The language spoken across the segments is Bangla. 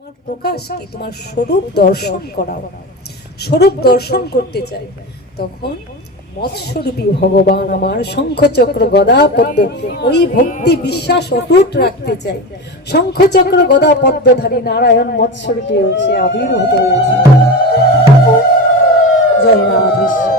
তোমার প্রকাশ কি, তোমার স্বরূপ দর্শন করাও। স্বরূপ দর্শন করতে চাই, তখন মৎস্যরূপী ভগবান আমার শঙ্খচক্র গদা পদ্ম, ওই ভক্তি বিশ্বাস অটুট রাখতে চাই। শঙ্খচক্র গদা পদ্মধারী নারায়ণ মৎস্যরূপী সে আবির্ভূত হয়েছে। জয় রাধেশ্যাম।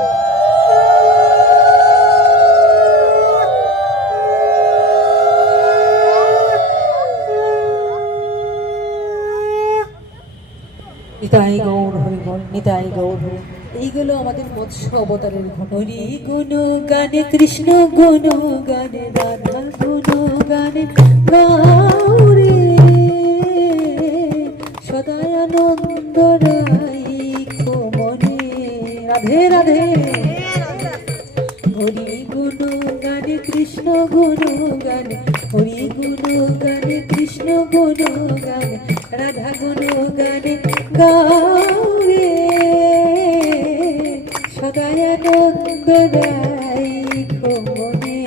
নিতাই গৌর হরিবল, নিতাই গৌর হরি। এইগুলো আমাদের মৎস্য অবতারের ঘটনা। হরি গুণ গানে কৃষ্ণ গুণ গানে রাধা গুণ গানে গৌরে সদায় আনন্দ রাইখো মনে। রাধে রাধে। হরি গুণ গানে কৃষ্ণ গুণ গানে, হরি গুণ গানে কৃষ্ণ গুণ গানে রাধা গুণ গানে গৌরে সদায় আনন্দ রাইখো মনে।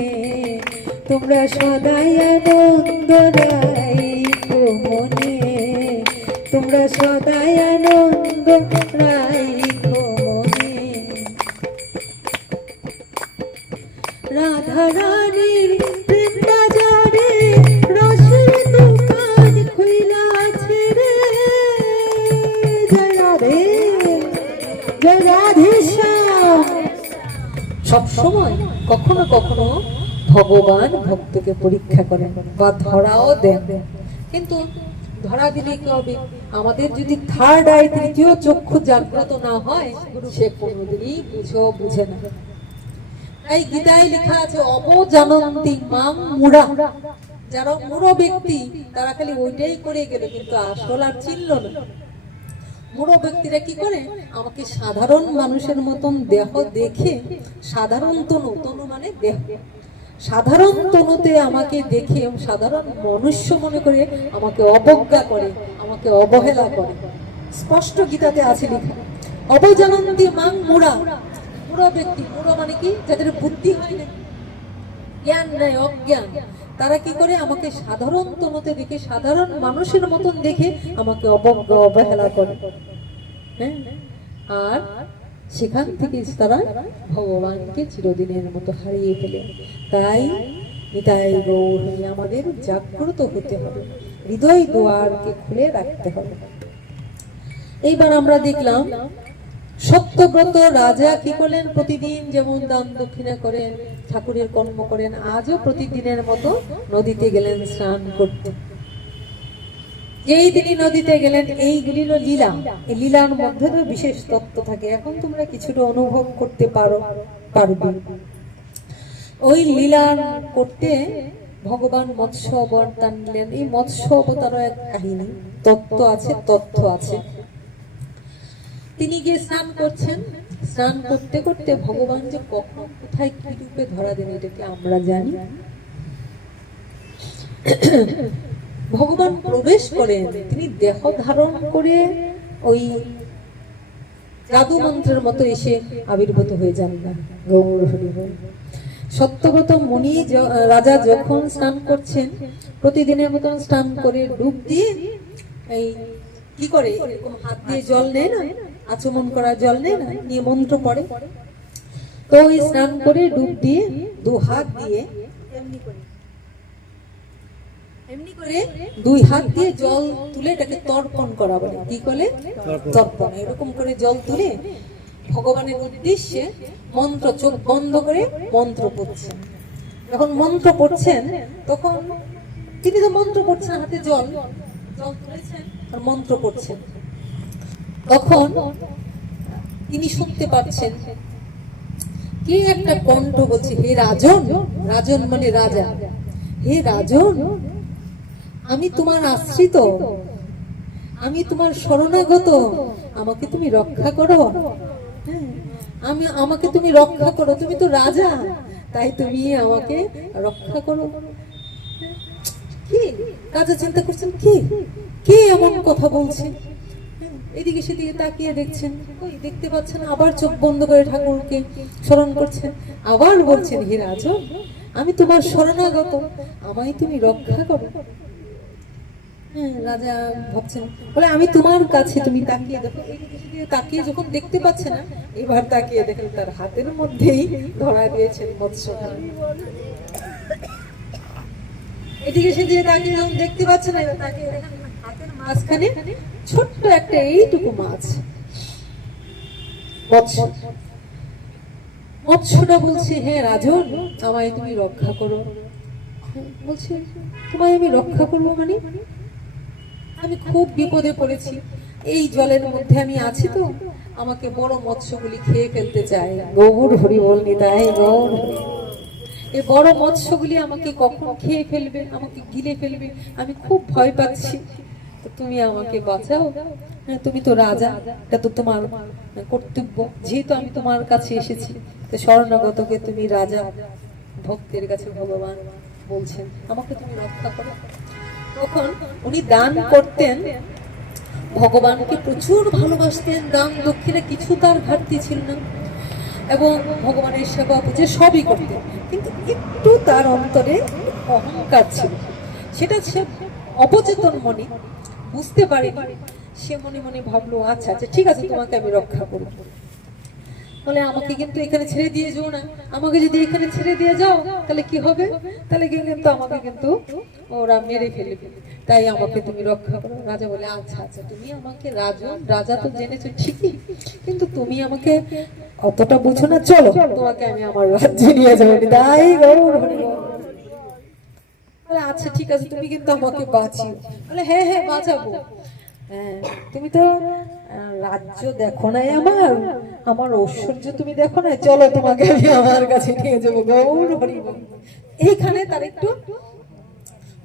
তোমরা সদায় আনন্দ রাইখো মনে, তোমরা সদায় আনন্দ রাইখো মনে। রাধা রানীর প্রেম বাজারে রসের দোকান খুইলাছে রে। জয় রাধে, জয় রাধেশ্যাম। সবসময় কখনো কখনো ভগবান ভক্তকে পরীক্ষা করেন বা ধরাও দেন, কিন্তু ধরা দিলে কি হবে? আমাদের যদি থার্ড আই, তৃতীয় চক্ষু জাগ্রত না হয়, সে কোনোদিনই বুঝে না। এই গীতায় লেখা আছে অবজানন্তি মাং মুড়া। যারা মূঢ় ব্যক্তি তারা খালি ওইটাই করে গেল, কিন্তু আসল আর চিনল না। মূঢ় ব্যক্তিরা কি করে? আমাকে সাধারণ মানুষের মতন দেহ দেখে, সাধারণ তনু, তনু মানে দেহ, সাধারণ তনুতে আমাকে দেখে সাধারণ মনুষ্য মনে করে আমাকে অবজ্ঞা করে, আমাকে অবহেলা করে। স্পষ্ট গীতাতে আছে লেখা অবজানন্তি মাং মুড়া। মূঢ় ব্যক্তি, মূঢ় মানে কি? যাদের বুদ্ধি হয় না, জ্ঞান নাই, অজ্ঞান। তারা কি করে? আমাকে সাধারণ তনুতে দেখে, সাধারণ মানুষের মতন দেখে আমাকে অবজ্ঞা অবহেলা করে। হ্যাঁ, আর সেখান থেকে তারা ভগবানকে চিরদিনের মতো হারিয়ে ফেলে। তাই নিতাই গৌর হরি, আমাদের জাগ্রত হতে হবে, হৃদয় দুয়ারকে খুলে রাখতে হবে। এইবার আমরা দেখলাম সত্যব্রত রাজা কি করলেন? প্রতিদিন যেমন দান দক্ষিণা করেন, ঠাকুরের কর্ম করেন, আজও প্রতিদিনের মতো নদীতে গেলেন স্নান করতে। যেই তিনি নদীতে গেলেন, এইগুলি হলো লীলা। এই লীলার মধ্যে তো বিশেষ তত্ত্ব থাকে। এখন তোমরা কিছুটা অনুভব করতে পারবে। ওই লীলা করতে ভগবান মৎস্য অবতার নিলেন। এই মৎস্য অবতারও এক কাহিনী, তত্ত্ব আছে, তথ্য আছে। তিনি গিয়ে স্নান করছেন, স্নান করতে করতে ভগবান যে কখন কোথায় কি রূপে ধরা দেন এটাকে আমরা জানি। ভগবান প্রবেশ করেন, তিনি দেহ ধারণ করে ওই জাদু মন্ত্রের মতো এসে আবির্ভূত হয়ে যান না। গৌর হরি বল। সত্যব্রত মুনি রাজা যখন স্নান করছেন, প্রতিদিনের মতন স্নান করে ডুব দিয়ে এই কি করে, এরকম হাত দিয়ে জল নেয় না, আচমন করা জল নেয় না, নিয়ে মন্ত্র পড়ে। তো ওই স্নান করে ডুব দিয়ে দু হাত দিয়ে এমনি করে দুই হাত দিয়ে জল তুলে এটাকে তর্পণ করা বলে। কি করে? তর্পণ। এরকম করে জল তুলে ভগবানের উদ্দেশ্যে মন্ত্র, চোখ বন্ধ করে মন্ত্র পড়ছেন। যখন মন্ত্র পড়ছেন তখন তিনি তো মন্ত্র পড়ছেন, হাতে জল তুলেছেন আর মন্ত্র পড়ছেন। তখন তিনি শুনতে পাচ্ছেন কি একটা কণ্ঠ বলছে, হে রাজন। রাজন মানে রাজা। হে রাজন, আমি তোমার আশ্রিত, আমি তোমার শরণাগত, আমাকে তুমি রক্ষা করো। আমাকে তুমি রক্ষা করো, তুমি তো রাজা, তাই তুমি আমাকে রক্ষা করো। কি রাজা চিন্তা করছেন, কে এমন কথা বলছে? এদিকে সেদিকে তাকিয়ে দেখছেন, ওই দেখতে পাচ্ছেন। আবার চোখ বন্ধ করে ঠাকুরকে স্মরণ করছেন, আবার বলছেন, হে রাজন, আমি তোমার শরণাগত, আমায় তুমি রক্ষা করো। হ্যাঁ, রাজা ভাবছেন, বলে আমি তোমার কাছে, তুমি তাকিয়ে দেখো। এইদিকে তাকিয়ে যখন দেখতে পাচ্ছে না, এবার তাকিয়ে দেখেন তার হাতের মধ্যেই ধরা দিয়েছেন মৎস্যখানা। এদিকে সেদিকে তাকিয়ে যখন দেখতে পাচ্ছে না, এবার তাকিয়ে দেখেন হাতের মাঝখানে ছোট্ট একটা এইটুকু মাছ। মৎস্য মৎস্যটা বলছে, হ্যাঁ রাজন, আমায় তুমি রক্ষা করো। বলছে, তোমায় আমি রক্ষা করবো মানে? আমি খুব বিপদে পড়েছি, এই জলের মধ্যে আমি আছি তো, আমাকে বড় মৎস্যগুলি খেয়ে ফেলতে চায়। গৌর হরি বল নিতাই গৌর। এই বড় মৎস্যগুলি আমাকে কখন খেয়ে ফেলবে, আমাকে গিলে ফেলবে, আমি খুব ভয় পাচ্ছি। তো তুমি আমাকে বাঁচাও। হ্যাঁ, তুমি তো রাজা, এটা তো তোমার কর্তব্য। যেহেতু আমি তোমার কাছে এসেছি, তো শরণাগতকে তুমি রাজা, ভক্তের কাছে ভগবান বলছেন, আমাকে তুমি রক্ষা করো। তখন উনি দান করতেন, ভগবানকে প্রচুর ভালোবাসতেন, দান দক্ষিণে কিছু তার ঘাটতি ছিল না, এবং ভগবানের সেবা বুঝে সবই করতেন। কিন্তু একটু তার অন্তরে অহংকার ছিল, সেটা সে অবচেতন মনে বুঝতে পারেনি। সে মনে মনে ভাবলো, আচ্ছা আচ্ছা ঠিক আছে, তোমাকে আমি রক্ষা করবো। বলে, আমাকে কিন্তু এখানে ছেড়ে দিয়ে যাও না, আমাকে যদি এখানে ছেড়ে দিয়ে যাও তাহলে কি হবে, তাহলে কিন্তু আমাকে কিন্তু ওরা মেরে ফেলবে, তাই আমাকে তুমি রক্ষা করো। রাজা বলে, আচ্ছা আচ্ছা, তুমি আমাকে রাজা তো জেনেছো ঠিকই, কিন্তু তুমি আমাকে অতটা বুঝো না, চলো তোমাকে আমি আমার রাজ্যে নিয়ে যাবো। তাই গৌর হরি বল। বলে, আচ্ছা ঠিক আছে, তুমি কিন্তু আমাকে বাঁচিও। বলে, হ্যাঁ হ্যাঁ বাঁচাবো। হ্যাঁ, তুমি তো রাজ্য দেখো নাই, আমার ঐশ্বর্য তুমি দেখো না, চলো তোমাকে আমি আমার কাছে নিয়ে যাবো। গৌর হরি বল। এইখানে তার একটু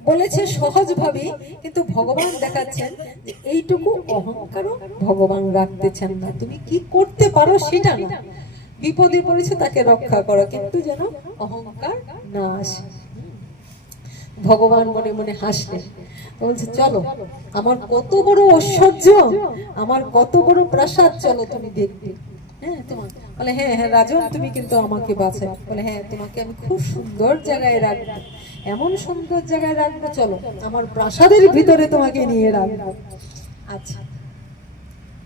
বলেছে সহজ ভাবে, কিন্তু ভগবান দেখাচ্ছেন যে এইটুকু অহংকারও ভগবান রাখতে চান না। তুমি কি করতে পারো সেটা না, বিপদে পড়েছে তাকে রক্ষা করো, কিন্তু যেন অহংকার না আসে। ভগবান মনে মনে হাসলেন, বলছে, চলো, আমার কত বড় ঐশ্বর্য, আমার কত বড় প্রাসাদ, চলো তুমি দেখবে। হ্যাঁ তোমার, বলে, হ্যাঁ হ্যাঁ রাজন, তুমি কিন্তু আমাকে বাঁচাও। বলে, হ্যাঁ, তোমাকে আমি খুব সুন্দর জায়গায় রাখবো, এমন সুন্দর জায়গায় রাখবো, চলো আমার প্রাসাদের ভিতরে তোমাকে নিয়ে রাখবো। আচ্ছা,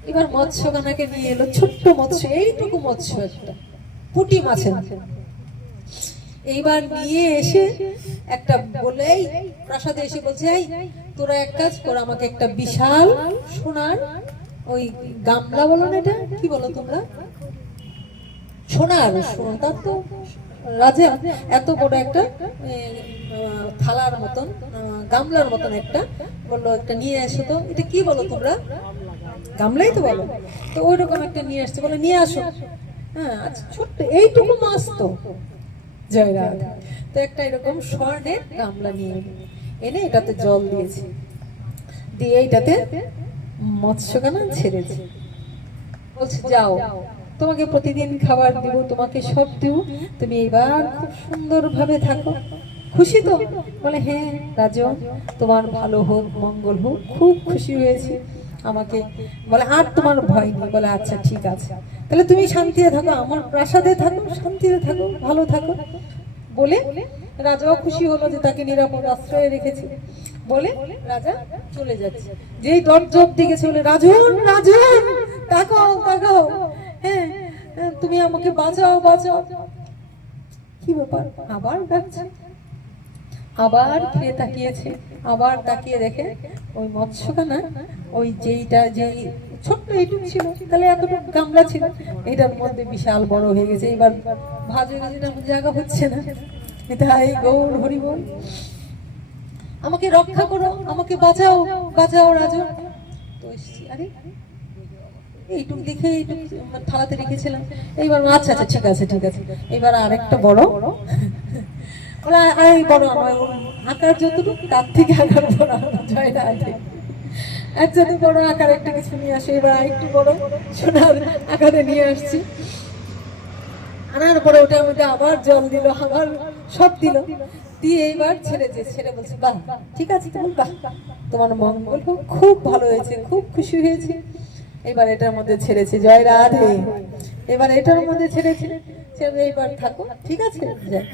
এবার মৎস্যখানাকে নিয়ে এলো, ছোট্ট মৎস্য, এইটুকু মৎস্য, একটা পুঁটি মাছের। এইবার নিয়ে এসে একটা বলে, এই প্রাসাদে এসে বলছে, এই তোরা এক কাজ কর, আমাকে একটা বিশাল সোনার ওই গামলা, বলো না এটা কি বলো তোমরা, সোনার, তার তো রাজা এত বড় একটা থালার মতন, গামলার মতন একটা, বললো একটা নিয়ে এসো তো। এটা কি বলো তোমরা, গামলাই তো বলো। তো ওই রকম একটা নিয়ে আসছে, বলে নিয়ে আসো। হ্যাঁ, আচ্ছা, ছোট্ট এইটুকু মাছ তো, জয় রাধা। তো একটা এরকম স্বর্ণের গামলা নিয়ে এনে এটাতে জল দিয়েছে, দিয়ে এটাতে মৎস্যখানা ছেড়েছে। বলছে, যাও, তোমাকে প্রতিদিন খাবার দিব, তোমাকে সব দিব, তুমি এবার খুব সুন্দর ভাবে থাকো, খুশি তো? বলে, হ্যাঁ রাজন, তোমার ভালো হোক, মঙ্গল হোক, খুব খুশি হয়েছি। আমাকে বলে, আর তোমার ভয় নেই? বলে, আচ্ছা ঠিক আছে, তাহলে তুমি শান্তিতে থাকো, আমার প্রাসাদে থাকো, শান্তিতে থাকো, ভালো থাকো। বলে রাজাও খুশি হলো যে তাকে নিরাপদ আশ্রয়ে রেখেছে। বলে রাজা চলে যাচ্ছে, যেই দরজার দিকে চলে, রাজন রাজন তাকাও তাকাও, হ্যাঁ তুমি আমাকে বাঁচাও বাঁচাও। কি ব্যাপার, আবার ডাকছে। আবার ফিরে তাকিয়েছে, আবার তাকিয়ে দেখে ওই মৎস্যখানা, ওই যেই ছোট্ট এইটুকু ছিল, তাহলে এতটুকু গামলা ছিল, এটার মধ্যে বিশাল বড় হয়ে গেছে। এবার ভাজ হয়ে গেছে, এটার জায়গা হচ্ছে না। এটাই গৌর হরি বল। আমাকে রক্ষা করো, আমাকে বাঁচাও বাঁচাও রাজন। তো এসছি, আরে এইটুক দেখে এইটুক থালাতে রেখেছিলাম। এইবার আচ্ছা আচ্ছা ঠিক আছে ঠিক আছে, এবার আরেকটা বড় ওরা, আর বড় আমার আকার যতটুকু, তার থেকে আকার বড়, জয় রাধে। একসাথে বড় আকার একটা কিছু নিয়ে আসে, এবার আরেকটু বড় সোনার আকারে নিয়ে আসছি। আনার পরে ওটার মধ্যে আবার জল দিল, আবার সব দিল, দিয়ে এইবার ছেড়েছে। ছেড়ে বলছে, বাহ ঠিক আছে, তুমি বাহ, তোমার মঙ্গল হোক, খুব ভালো হয়েছে, খুব খুশি হয়েছে। এবার এটার মধ্যে ছেড়েছে, জয় রাধে। এবার এটার মধ্যে ছেড়েছে, ছেড়ে এইবার থাকো, ঠিক আছে? যাক।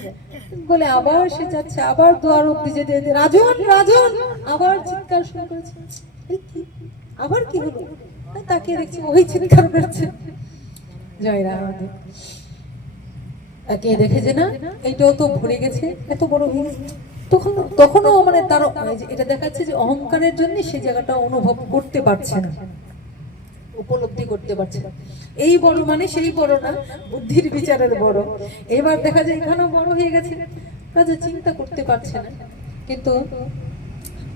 বলে আবার সে যাচ্ছে, আবার দুয়ার অব্দি যেতে যেতে রাজন রাজন আবার চিৎকার শুরু করেছে। এই কি, আবার কি হলো? তাকিয়ে দেখছি ওই চিৎকার করছে। জয় রাধে। তাকে দেখে যে না, এইটাও তো ভরে গেছে, এত বড় হয়ে গেছে। তখনও মানে তার এটা দেখাচ্ছে যে অহংকারের জন্য সে জায়গাটা অনুভব করতে পারছে না, উপলব্ধি করতে পারছে না। এই বড় মানে সেই বড় না, বুদ্ধির বিচারের বড়। এবার দেখা যায় এখানেও বড় হয়ে গেছে, রাজা চিন্তা করতে পারছে না। কিন্তু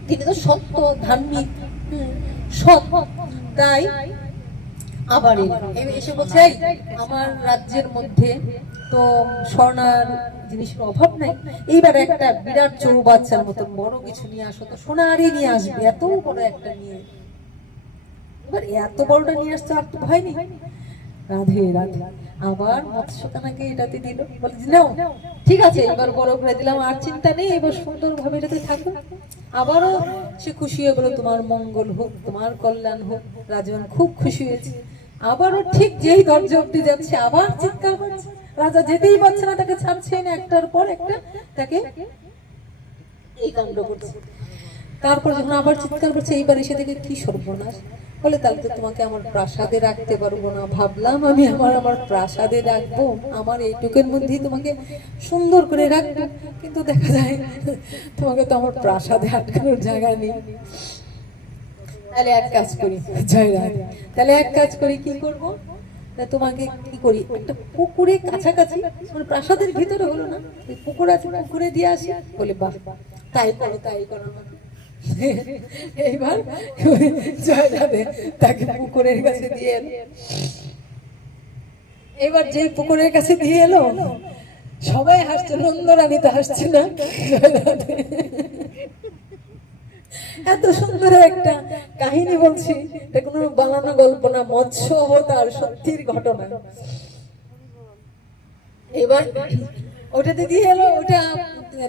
তিনি তো সত্য ধার্মিক, সৎ, তাই আবার এসে বলছে আমার রাজ্যের মধ্যে তো স্বর্ণার জিনিসের অভাব নাই, এইবার একটা বিরাট চৌবাচ্চার মতন বড় কিছু নিয়ে আসো তো, সোনারই নিয়ে আসবে, এত বড় একটা নিয়ে। এবার এত বড়টা নিয়ে আসছে, আর তো ভয় নেই। রাধে রাধে। আবার মৎস্যকানাকে এটাতে দিল, বলে নাও ঠিক আছে, এবার বড় করে দিলাম, আর চিন্তা নেই, এবার সুন্দর ভাবে এটাতে থাকো। আবারও সে খুশি হয়ে বলো তোমার মঙ্গল হোক, তোমার কল্যাণ হোক। রাজন খুব খুশি হয়েছে। আবারও ঠিক যেই দরজা অব্দি যাচ্ছে আবার চিৎকার করছে। রাজা যেতেই পারছে না, তাকে ছাড়ছে না, একটার পর একটা তাকে এই কাণ্ড করছে। তারপর যখন আবার চিৎকার করছে, এইবার এসে দেখে কি সর্বনাশ। বলে তাহলে তো তোমাকে আমার প্রাসাদে রাখতে পারবো না, ভাবলাম আমি আমার প্রাসাদে রাখবো, আমার এইটুকের মধ্যেই তোমাকে সুন্দর করে রাখবো, কিন্তু দেখা যায় তোমাকে তো আমার প্রাসাদে আটকানোর জায়গা নেই। তাহলে এক কাজ করি, জয় রাধে, তাহলে এক কাজ করি, কি করবো, তোমাকে কি করি, একটা পুকুরে কাছাকাছি, মানে প্রাসাদের ভিতরে হলো না, পুকুর আছে, পুকুরে দিয়ে আসি। বলে বাহ, তাই করো তাই করো। এইবার জয় রাধে তাকে পুকুরের কাছে দিয়ে এলো। এবার যে পুকুরের কাছে দিয়ে এলো, সবাই হাসছে, নন্দরানী তো হাসছে না। জয় রাধে। এত সুন্দর একটা কাহিনী বলছি, এটা কোনো বানানো গল্প না, মৎস্য অবতার সত্যির ঘটনা। এবার ওটাতে দিয়ে এলো, ওটা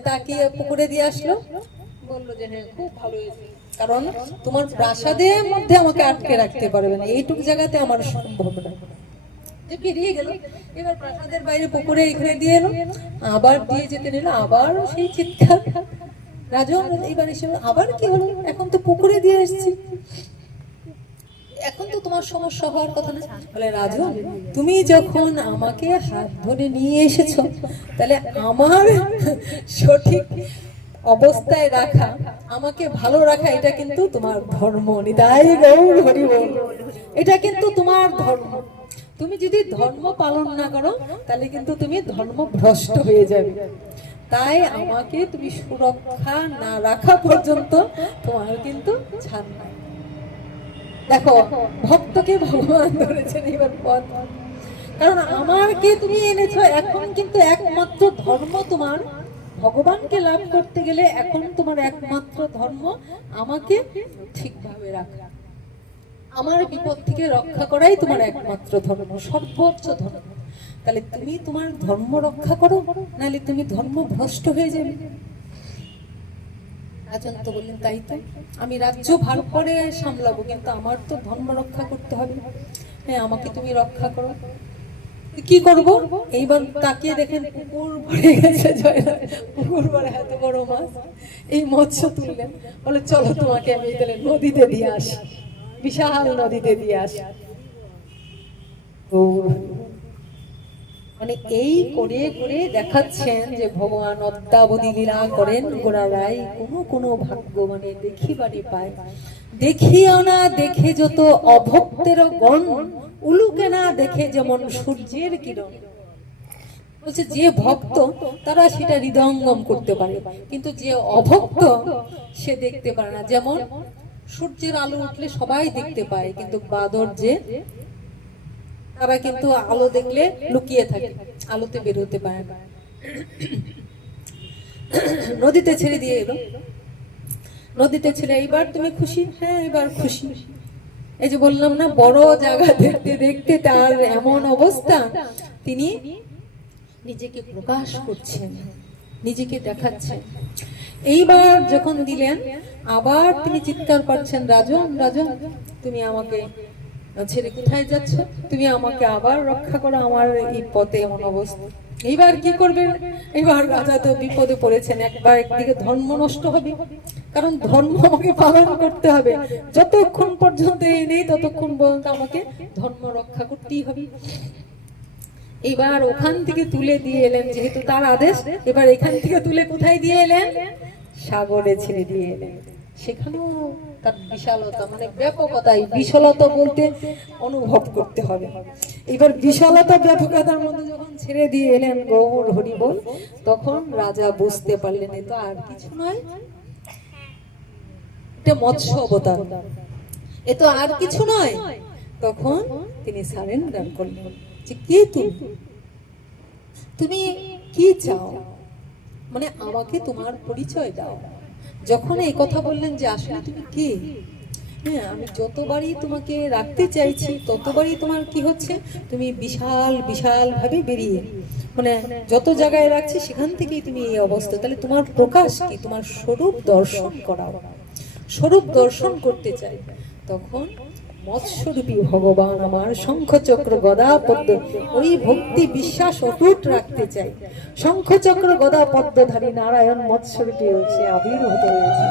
তাকিয়ে পুকুরে দিয়ে আসলো, বললো যে হ্যাঁ খুব ভালো হয়েছে, কারণ তোমার প্রাসাদের মধ্যে আমাকে আটকে রাখতে পারবে না, এইটুকু জায়গাতে আমার সম্ভব না। বেরিয়ে গেল। এবার প্রাসাদের বাইরে পুকুরে এখানে দিয়ে এলো, আবার দিয়ে যেতে নিল, আবার সেই চিৎকার। রাজন এইবার এসে আবার কি হলো, এখন তো পুকুরে দিয়ে এসেছি, এখন তো তোমার সমস্যা হওয়ার কথা না। বলে রাজন, তুমি যখন আমাকে হাত ধরে নিয়ে এসেছো, তাহলে আমার সঠিক অবস্থায় রাখা, আমাকে ভালো রাখা, এটা কিন্তু তোমার ধর্ম। নিতাই গৌর হরি বল। এটা কিন্তু তোমার ধর্ম। তুমি যদি ধর্ম পালন না করো, তাহলে কিন্তু তুমি ধর্ম ভ্রষ্ট হয়ে যাবে। তাই আমাকে তুমি সুরক্ষা না রাখা পর্যন্ত তোমার কিন্তু ছাড় নাই। দেখো, ভক্তকে ভগবান ধরেছেন এবার পথ, কারণ আমাকে তুমি এনেছো, এখন কিন্তু একমাত্র ধর্ম তোমার, ভগবানকে লাভ করতে গেলে এখন তোমার একমাত্র ধর্ম আমাকে ঠিকভাবে রাখা, আমার বিপদ থেকে রক্ষা করাই তোমার একমাত্র ধর্ম, সর্বোচ্চ ধর্ম। তাহলে তুমি তোমার ধর্ম রক্ষা করো, নাহলে তুমি ধর্ম ভ্রষ্ট হয়ে যাবে। রাজন তো বললেন তাই তো, আমি রাজ্য ভার করে সামলাবো, কিন্তু আমার তো ধর্ম রক্ষা করতে হবে। হ্যাঁ, আমাকে তুমি রক্ষা করো। কি করব? এইবার তাকিয়ে দেখেন পুকুর ভরে গেছে, পুকুর ভরে এত বড় মাছ। এই মৎস্য তুললেন, বলে চলো তোমাকে আমি তাহলে নদীতে দিয়ে আসি, বিশাল নদীতে দিয়ে আসি। মানে এই করে করে দেখাচ্ছেন যে ভগবান অদ্যাবধি লীলা করেন গোড়ারাই, কোনো ভাগ্য মানে দেখিবারে পায়। দেখিও না দেখে যত অভক্তের গণ, উলুকে না দেখে যেমন সূর্যের কিরণ। বলছে যে ভক্ত তারা সেটা হৃদয়ঙ্গম করতে পারে, কিন্তু যে অভক্ত সে দেখতে পারে না। যেমন সূর্যের আলো উঠলে সবাই দেখতে পায়, কিন্তু বাদর যে তারা কিন্তু আলো দেখলে লুকিয়ে থাকে, আলোতে বের হতে পারে না। নদীতে ছেড়ে দিয়ে এলো, নদীতে ছেড়ে এইবার তুমি খুশি? হ্যাঁ, এবার খুশি। এই যে বললাম না, বড় জায়গা দেখতে দেখতে তার এমন অবস্থা, তিনি নিজেকে প্রকাশ করছেন, নিজেকে দেখাচ্ছেন। এইবার যখন দিলেন, আবার তিনি চিৎকার করছেন, রাজন রাজন তুমি আমাকে ছেড়ে কোথায় যাচ্ছ? তুমি আমাকে আবার রক্ষা করো, আমার এই পথে এমন অবস্থা। এইবার কি করবেন? এবার রাজা তো বিপদে পড়েছেন। একবার একদিকে ধর্ম নষ্ট হবে, কারণ ধর্ম আমাকে পালন করতে হবে, যতক্ষণ পর্যন্ত এই নেই ততক্ষণ পর্যন্ত আমাকে ধর্ম রক্ষা করতেই হবে। এবার ওখান থেকে তুলে দিয়ে এলেন, যেহেতু তার আদেশ, এবার এখান থেকে তুলে কোথায় দিয়ে এলেন? সাগরে ছেড়ে দিয়ে এলেন। সেখানেও তার বিশালতা, মানে ব্যাপকতাই, বিশালতা বলতে অনুভব করতে হবে। এবার বিশালতা ব্যাপকতার মধ্যে যখন ছেড়ে দিয়ে এলেন গৌর হরি বল, তখন রাজা বুঝতে পারলেন এ তো আর কিছু নয়, এটা মৎস্য অবতার, এ তো আর কিছু নয়। তখন তিনি সারেন্ডার করলেন যে কে তুমি কি চাও, মানে আমাকে তোমার পরিচয় দাও। যখন এই কথা বললেন যে আসলে তুমি কে, হ্যাঁ আমি যতবারই তোমাকে রাখতে চাইছি ততবারই তোমার কি হচ্ছে, তুমি বিশাল বিশাল ভাবে বেরিয়ে, মানে যত জায়গায় রাখছি সেখান থেকেই তুমি এই অবস্থা। তাহলে তোমার প্রকাশ কি? তোমার স্বরূপ দর্শন করাও, স্বরূপ দর্শন করতে চাই। তখন মৎস্যরূপী ভগবান আমার শঙ্খচক্র গদা পদ্ম, ওই ভক্তি বিশ্বাস অটুট রাখতে চাই। শঙ্খচক্র গদা পদ্মধারী নারায়ণ মৎস্যরূপী সে আবির্ভূত হয়েছে।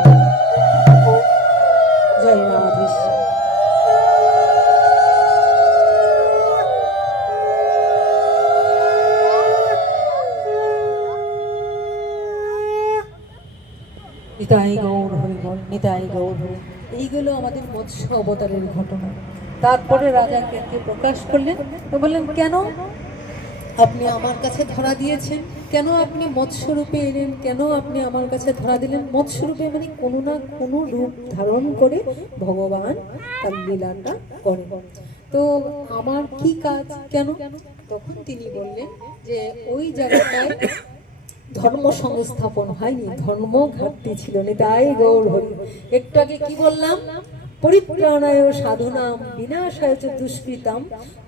জয় রাধেশ্যাম। নিতাই গৌর হরি বল, নিতাই গৌর হরি। এইগুলো আমাদের মৎস্য অবতারের ঘটনা। তারপরে রাজা কে প্রকাশ করলেন, তো বললেন কেন আপনি আমার কাছে ধরা দিয়েছেন, কেন আপনি মৎস্যরূপে এলেন, কেন আপনি আমার কাছে ধরা দিলেন? মৎস্যরূপে মানে কোনো না কোনো রূপ ধারণ করে ভগবান তার লীলাটা করেন। তো আমার কি কাজ, কেন? তখন তিনি বললেন যে ওই জায়গাটায় ধর্ম সংস্থাপন হয়নি, ধর্ম ঘাটতি ছিল। নিতাই গৌর হরি। একটু আগে কি বললাম? পরিত্রাণায় সাধুনাম বিনাশায় চ দুষ্কৃতাম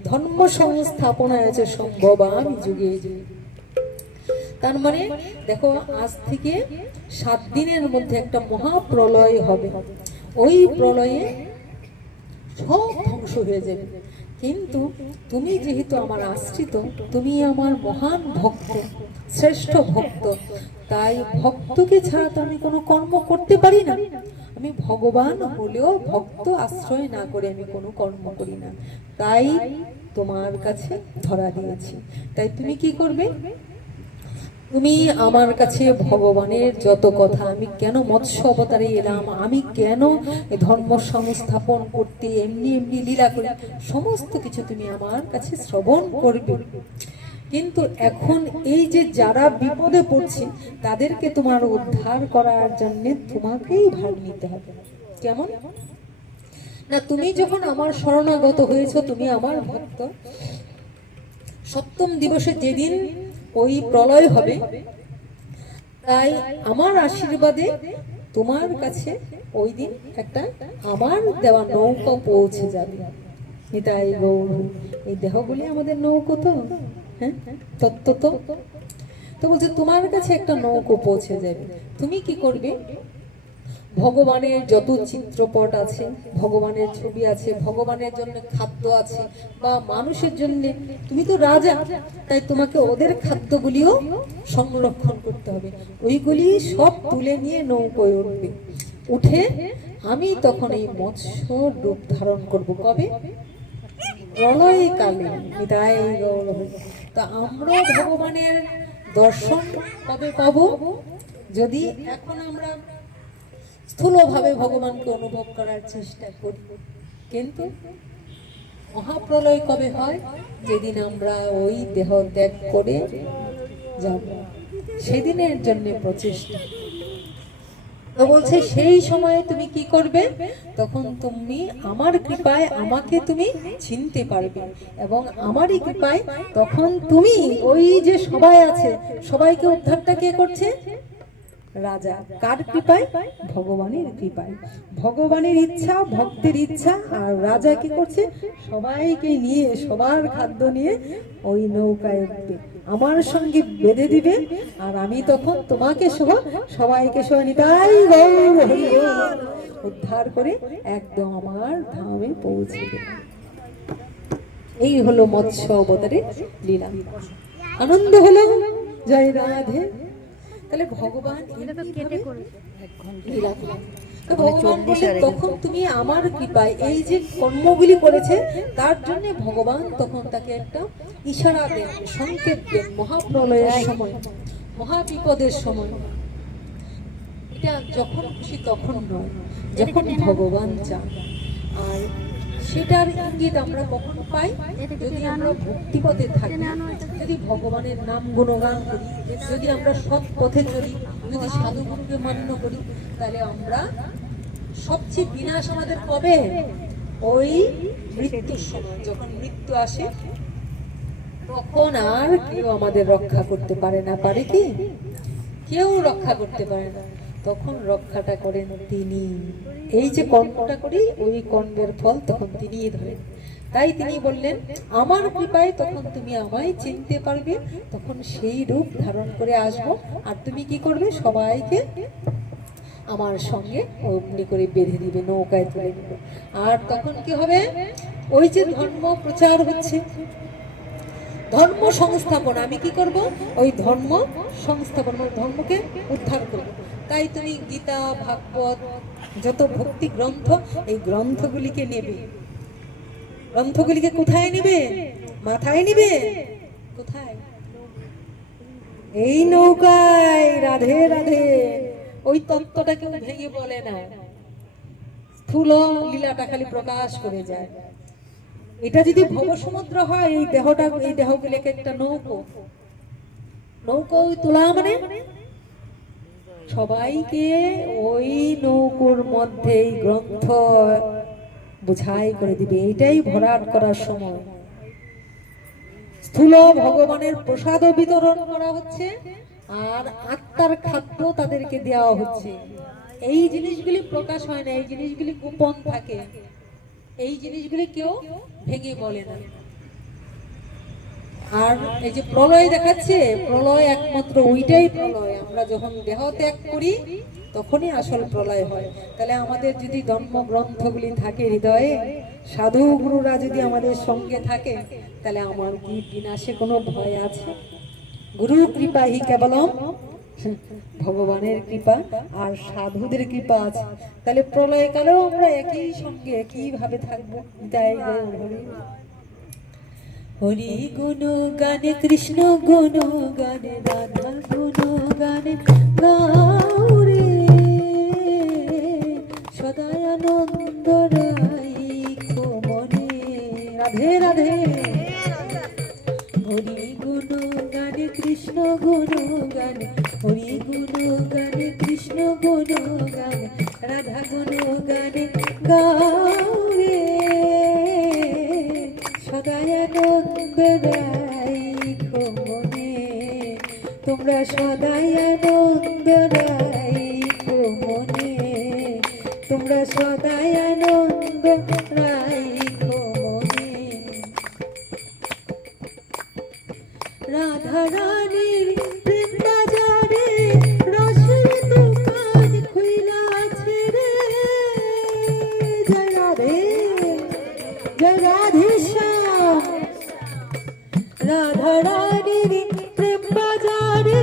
ধর্ম সংস্থাপনায় চ সম্ভবামি যুগে যুগে। তার মানে দেখো, আজ থেকে 7 দিনের মধ্যে একটা মহাপ্রলয় হবে। ওই প্রলয়ে সব ধ্বংস হয়ে যাবে, কিন্তু তুমি যেহেতু আমার আশ্রিত, তুমি আমার মহান ভক্ত, শ্রেষ্ঠ ভক্ত, তাই ভক্তকে ছাড়া তো আমি কোনো কর্ম করতে পারি না। আমি ভগবান হলেও ভক্ত আশ্রয় না করে আমি কোনো কর্ম করি না, তাই তোমার কাছে ধরা দিয়েছি। তাই তুমি কি করবে? তুমি আমার কাছে ভগবানের যত কথা, আমি কেন মৎস্য অবতারে এলাম, আমি কেন ধর্ম সংস্থাপন করতে এমনি এমনি লীলা করি, সমস্ত কিছু তুমি আমার কাছে শ্রবণ করবে। কিন্তু এখন এই যে যারা বিপদে পড়ছে তাদেরকে তোমার উদ্ধার করার জন্য তোমাকেই ভাগ নিতে হবে। কেমন না, তুমি যখন আমার শরণাগত হয়েছো, তুমি আমার ভক্ত, সপ্তম দিবসে যেদিন ওই প্রলয় হবে, তাই আমার আশীর্বাদে তোমার কাছে ওই দিন একটা আমার দেওয়া নৌকা পৌঁছে যাবে। নিতাই গৌর। এই দেহগুলি আমাদের নৌকো তো, হ্যাঁ তত্ত্ব তো। তো বলছে তোমার কাছে একটা নৌকো পৌঁছে যাবে। তুমি কি করবে? ভগবানের যত চিত্রপট আছে, ভগবানের ছবি আছে, ভগবানের জন্য খাদ্য আছে, বা মানুষের জন্য, তুমি তো রাজা, তাই তোমাকে ওদের খাদ্যগুলিও সংরক্ষণ করতে হবে। ওইগুলি সব তুলে নিয়ে নৌকোয় উঠবে। উঠে আমি তখন এই মৎস্য রূপ ধারণ করব। কবে? প্রলয়কালে। নিতাই গৌর হরি। তো আমরা ভগবানের দর্শন কবে পাবো? যদি এখন আমরা স্থূলভাবে ভগবানকে অনুভব করার চেষ্টা করি, কিন্তু মহাপ্রলয় কবে হয়? যেদিন আমরা ওই দেহ ত্যাগ করে যাব, সেদিনের জন্য প্রচেষ্টা। তো বলছে সেই সময়ে তুমি কি করবে? তখন তুমি আমার কৃপায় আমাকে তুমি চিনতে পারবে, এবং আমারই কৃপায় তখন তুমি ওই যে সবাই আছে, সবাইকে উদ্ধারটা কে করছে? রাজা। কার কৃপায়? ভগবানের কৃপায়। ভগবানের ইচ্ছা, ভক্তের ইচ্ছা, আর রাজা কি করছে? সবাইকে নিয়ে, সবার খাদ্য নিয়ে ওই নৌকায় উঠবে, আমার সঙ্গে বেঁধে দিবে, আর আমি তখন তোমাকে সহ সবাইকে সহ নিতাই গৌর হরি বল উদ্ধার করে একদম আমার ধামে পৌঁছে দেবে। এই হলো মৎস্য অবতারের লীলা। আনন্দ হলো, জয় রাধে। তাহলে ভগবান লীলা করলেন। তো ভগবান বললেন, তখন তুমি আমার কৃপায় এই যে কর্মগুলি করেছে তার জন্য ভগবান তখন তাকে একটা ইশারা দেন, সংকেত দেন, মহাপ্রলয়ের সময়, মহাবিপদের সময়। এটা যখন খুশি তখন নয়, যখন ভগবান চান। আর সেটার ইঙ্গিত আমরা কখন পাই? যদি আমরা ভক্তিপথে থাকি, যদি ভগবানের নাম গুণগান করি, যদি আমরা সৎ পথে চলি, যদি সাধুগুরুকে মান্য করি, তাহলে আমরা সবচেয়ে বিনাশ আমাদের কবে? ওই মৃত্যুর সময়। যখন মৃত্যু আসে তখন আর কেউ আমাদের রক্ষা করতে পারে না। পারে কি? কেউ রক্ষা করতে পারে না। তখন রক্ষাটা করেন তিনি। এই যে কর্মটা করি ওই কর্মের ফল তখন তিনিই ধরেন। তাই তিনি বললেন, আমার কৃপায় তখন তুমি আমায় চিনতে পারবে, তখন সেই রূপ ধারণ করে আসবো। আর তুমি কি করবে? সবাইকে আমার সঙ্গে অগ্নি করে বেঁধে দিবে, নৌকায় তুলে দিবে। আর তখন কি হবে? ওই যে ধর্ম প্রচার হচ্ছে, ধর্ম সংস্থাপন, আমি কি করব? ওই ধর্ম সংস্থাপন, ধর্মকে উদ্ধার করব। তাই তুমি গীতা, ভাগবত, যত ভক্তি গ্রন্থ, এই গ্রন্থগুলিকে নেবে। গ্রন্থগুলিকে কোথায় নেবে? মাথায় নেবে। কোথায়? এই নৌকায়। রাধে রাধে। ওই তত্ত্বটা কেউ ভেঙে বলে না, স্থূল লীলাটা খালি প্রকাশ করে যায়। এটা যদি ভব সমুদ্র হয়, এই দেহটা, এই দেহগুলিকে একটা নৌকো, নৌকো তোলা মানে সবাইকে ওই নৌকোর মধ্যে এই গ্রন্থ বুঝাই করে দিবে। এটাই ভরাট করার সময়। স্থূল ভগবানের প্রসাদ বিতরণ করা হচ্ছে, আর আত্মার খাদ্য তাদেরকে দেওয়া হচ্ছে। এই জিনিসগুলি প্রকাশ হয় না, এই জিনিসগুলি গোপন থাকে, এই জিনিসগুলি কেউ ভেঙে বলে না। আর এই যে প্রলয় দেখাচ্ছে, প্রলয় একমাত্র ওইটাই প্রলয়। আমরা যখন দেহ ত্যাগ করি তখনই আসল প্রলয় হয়। তাহলে আমাদের যদি ধর্মগ্রন্থগুলি থাকে হৃদয়ে, সাধু গুরুরা যদি আমাদের সঙ্গে থাকে, তাহলে আমার কি বিনাশে কোনো ভয় আছে? গুরু কৃপা হি কেবলম, ভগবানের কৃপা আর সাধুদের কৃপা আছে। তাহলে প্রলয়কালেও আমরা একই সঙ্গে একইভাবে থাকবো। তাই হরি গুণ গানে, কৃষ্ণ গুণ গানে, রাধা গুণ গানে গাউরে, সদাই আনন্দ রাইখো মনে। রাধে রাধে। হরি গুণ গানে, কৃষ্ণ গুণ গানে, হরি গুণ গানে, কৃষ্ণ গুণ গানে, রাধা গুণ গানে গাউরে, সদাই আনন্দ রাইখো মনে। তোমরা সদাই আনন্দ রাইখো মনে, তোমরা সদাই আনন্দ রাইখো মনে। রাধা রানীর প্রেম বাজারে রসের দোকান খুইলাছে রে। জয় রাধে, জয় রাধে শ্যাম। রাধা রানীর প্রেম বাজারে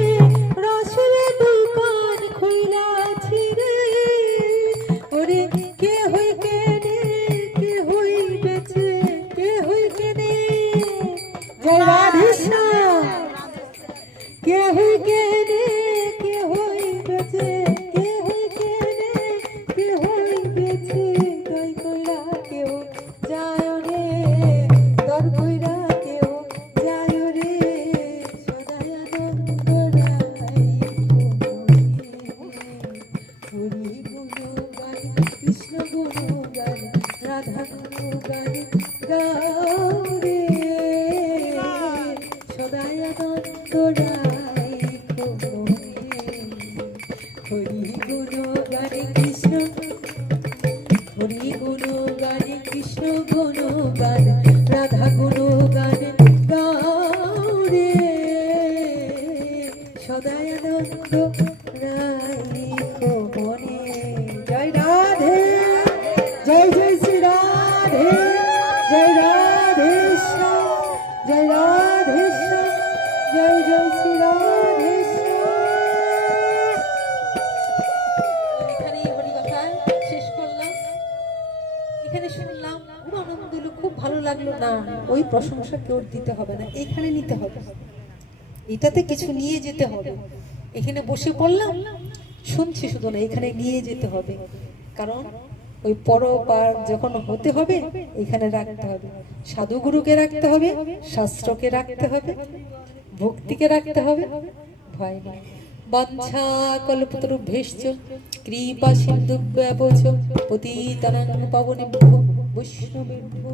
রসের দোকান খুইলাছে রে। ওরে কে হই কেনে, কে হই বেচে, কে হই কেনে। জয় রাধে শ্যাম। কে হই কেনে, কে হই বেচে, কে হই কেনে, কে হই বেচে। দই কইরা কেউ যায় রে, দর কইরা কেউ যায় রে, সদাই আনন্দ রাইখো মনে। হরি গুণ গানে, কৃষ্ণ গুণ গানে, রাধা গুণ গানে গাউরে, সদাই আনন্দ রাইখো মনে। হরি গুণ গানে, কৃষ্ণ, হরি গুণ গানে, কৃষ্ণ গুণ গানে, রাধা গুণ গানে গাউরে, সদাই আনন্দ রাইখো মনে। জয় রাধে, জয় জয় শ্রী রাধে, জয় রাধে শ্যাম। এখানে শুনলাম খুব আনন্দ হলো, খুব ভালো লাগলো, না ওই প্রশংসা কেউ দিতে হবে না, এখানে নিতে হবে, এটাতে কিছু নিয়ে যেতে হবে। এখানে বসে পড়লাম, শুনছি শুধু না, এখানে নিয়ে যেতে হবে। কারণ ওই পরপার যখন হতে হবে এখানে রাখতে হবে, সাধুগুরুকে রাখতে হবে, শাস্ত্রকে রাখতে হবে, ভক্তিকে রাখতে হবে, ভয় নাই। বাঞ্ছা কল্পতরুভ্যশ্চ কৃপা সিন্ধুভ্যেব চ পতিতানাং পাবনেভ্যো বৈষ্ণবেভ্যো